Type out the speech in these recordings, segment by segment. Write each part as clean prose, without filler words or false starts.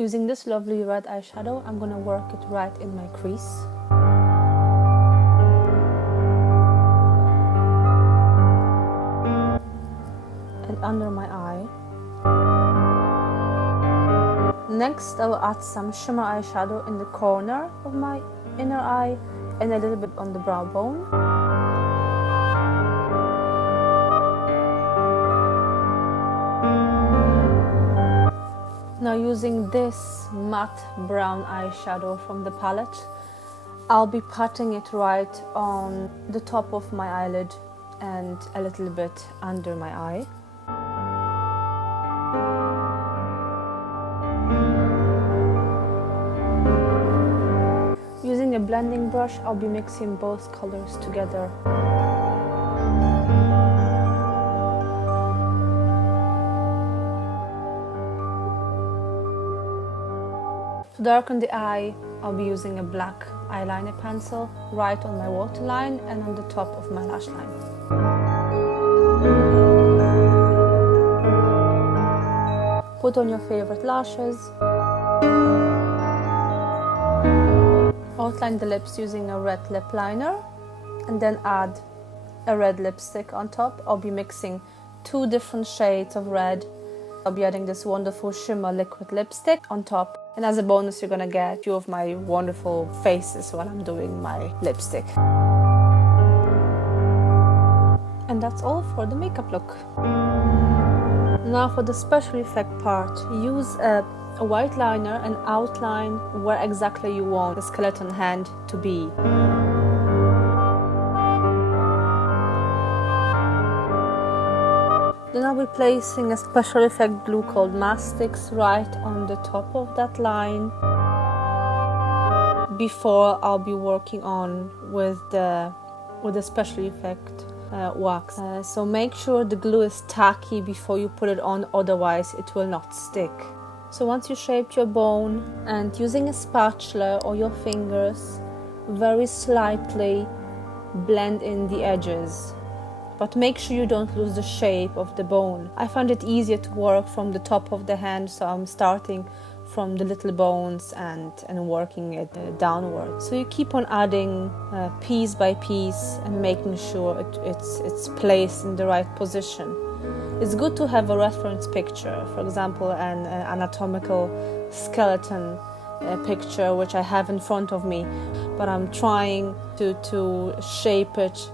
Using this lovely red eyeshadow, I'm gonna work it right in my crease. And under my eye. Next, I will add some shimmer eyeshadow in the corner of my inner eye and a little bit on the brow bone. Now, using this matte brown eyeshadow from the palette, I'll be patting it right on the top of my eyelid and a little bit under my eye. Using a blending brush, I'll be mixing both colors together. To darken the eye, I'll be using a black eyeliner pencil right on my waterline and on the top of my lash line. Put on your favorite lashes. Outline the lips using a red lip liner and then add a red lipstick on top. I'll be mixing 2 different shades of red. I'll be adding this wonderful shimmer liquid lipstick on top. And as a bonus, you're gonna get a few of my wonderful faces while I'm doing my lipstick. And that's all for the makeup look. Now for the special effect part, use a white liner and outline where exactly you want the skeleton hand to be. Then I'll be placing a special effect glue called Mastix right on the top of that line before I'll be working on with the special effect wax. So make sure the glue is tacky before you put it on, otherwise it will not stick. So once you shaped your bone, and using a spatula or your fingers, very slightly blend in the edges. But make sure you don't lose the shape of the bone. I find it easier to work from the top of the hand, so I'm starting from the little bones and working it downward. So you keep on adding piece by piece and making sure it's placed in the right position. It's good to have a reference picture, for example, an anatomical skeleton picture, which I have in front of me, but I'm trying to shape it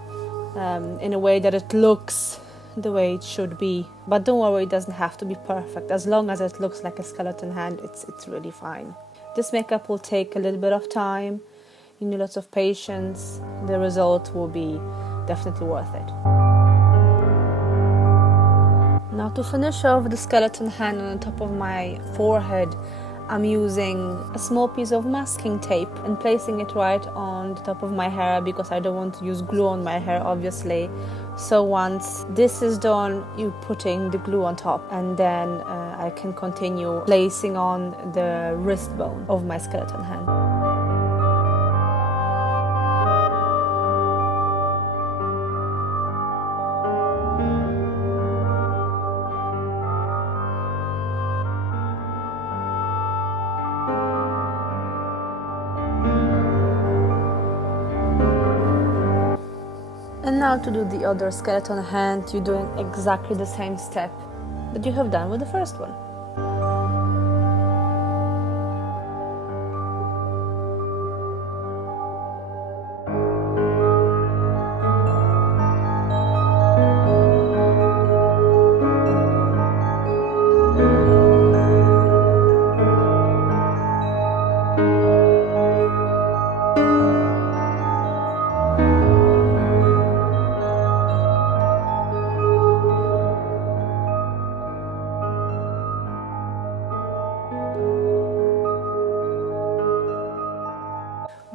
in a way that it looks the way it should be. But don't worry, it doesn't have to be perfect. As long as it looks like a skeleton hand, it's really fine. This makeup will take a little bit of time. You need lots of patience. The result will be definitely worth it. Now to finish off the skeleton hand on the top of my forehead, I'm using a small piece of masking tape and placing it right on the top of my hair because I don't want to use glue on my hair, obviously. So once this is done, you're putting the glue on top, and then I can continue placing on the wrist bone of my skeleton hand. And now to do the other skeleton hand, you're doing exactly the same step that you have done with the first one.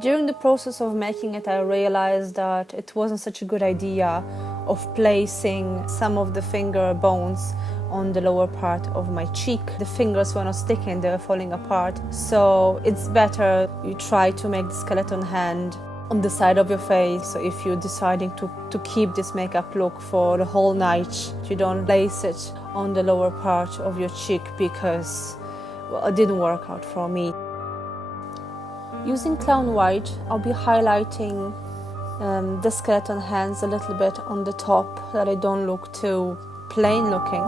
During the process of making it, I realized that it wasn't such a good idea of placing some of the finger bones on the lower part of my cheek. The fingers were not sticking, they were falling apart. So it's better you try to make the skeleton hand on the side of your face. So if you're deciding to keep this makeup look for the whole night, you don't place it on the lower part of your cheek, because well, it didn't work out for me. Using Clown White, I'll be highlighting the skeleton hands a little bit on the top, that they don't look too plain looking.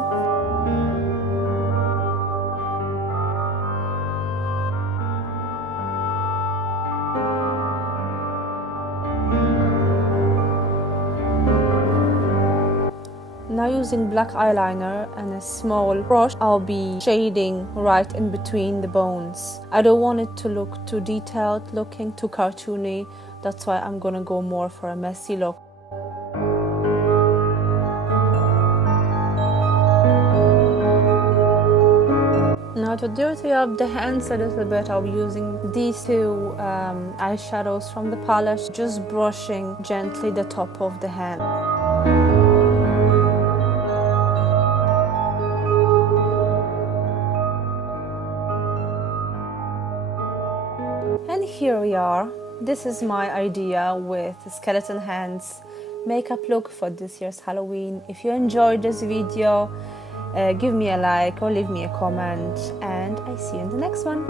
Now using black eyeliner and a small brush, I'll be shading right in between the bones. I don't want it to look too detailed looking, too cartoony. That's why I'm gonna go more for a messy look. Now to dirty up the hands a little bit, I'll be using these two eyeshadows from the palette, just brushing gently the top of the hand. And here we are. This is my idea with skeleton hands makeup look for this year's Halloween. If you enjoyed this video, give me a like or leave me a comment, and I see you in the next one.